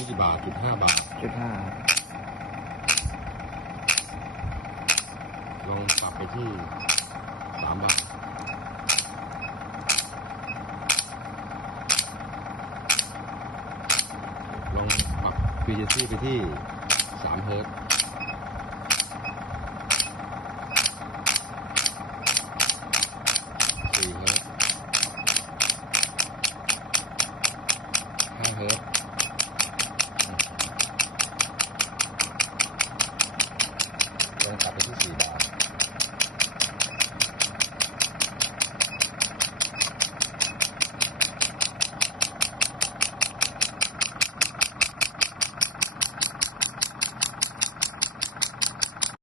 นี่สิบบาทจุดห้าบาท จุดห้าลองปรับไปที่สามบาทลองปรับฟีเจอร์ไปที่สามเฮิร์ตสี่เฮิร์ตห้าเฮิร์ต